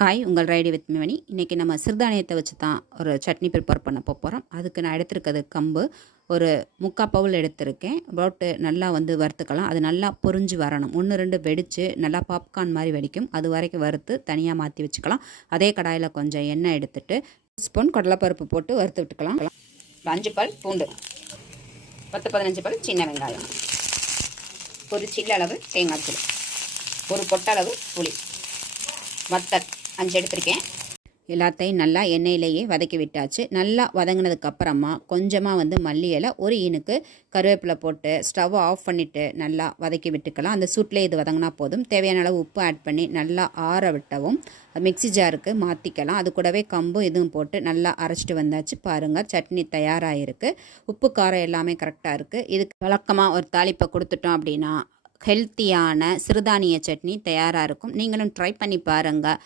Hi, உங்கள் ரைடி with மிவனி. இன்றைக்கி நம்ம சிறுதானியத்தை வச்சு தான் ஒரு சட்னி ப்ரிப்பேர் பண்ண போகிறோம். அதுக்கு நான் எடுத்துருக்கிறது கம்பு ஒரு 3/4 பவுல் எடுத்திருக்கேன். போட்டு நல்லா வறுத்துக்கலாம். அது நல்லா பொரிஞ்சு வரணும். 1 2 வெடித்து நல்லா பாப்கார்ன் மாதிரி வெடிக்கும். அது வரைக்கும் வறுத்து தனியாக மாற்றி வச்சுக்கலாம். அதே கடாயில் கொஞ்சம் எண்ணெய் எடுத்துட்டு ஸ்பூன் கடலைப்பருப்பு போட்டு வறுத்து விட்டுக்கலாம். 5 பல் பூண்டு, 10-15 பல் சின்ன வெங்காயம், ஒரு சில்லு அளவு தேங்காய் தூள், ஒரு பொட்டளவு புளி, வத்தல் 5 எடுத்திருக்கேன். எல்லாத்தையும் நல்லா எண்ணெயிலேயே வதக்கி விட்டாச்சு. நல்லா வதங்கினதுக்கப்புறமா கொஞ்சமாக மல்லி இலை, ஒரு ஈனுக்கு கருவேப்பிலை போட்டு ஸ்டவ் ஆஃப் பண்ணிவிட்டு நல்லா வதக்கி விட்டுக்கலாம். அந்த சூட்டிலே இது வதங்கினா போதும். தேவையான அளவு உப்பு ஆட் பண்ணி நல்லா ஆற விட்டவும் மிக்ஸி ஜாருக்கு மாற்றிக்கலாம். அது கூடவே கம்பும் இதுவும் போட்டு நல்லா அரைச்சிட்டு வந்தாச்சு. பாருங்கள், சட்னி தயாராக இருக்குது. உப்பு காரம் எல்லாமே கரெக்டாக இருக்குது. இதுக்கு வழக்கமாக ஒரு தாளிப்பை கொடுத்துட்டோம் அப்படின்னா ஹெல்த்தியான சிறுதானிய சட்னி தயாராக இருக்கும். நீங்களும் ட்ரை பண்ணி பாருங்கள்.